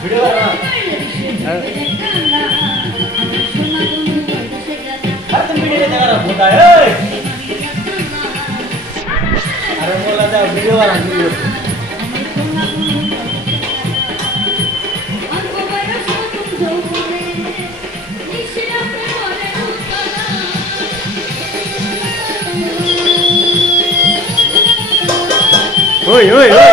video বানা আর তুমি video দেখা রো বোকা এই আরে বলা যা ভিডিও বানা ভিডিও ওই ওই ওই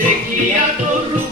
দেখিয়া তোর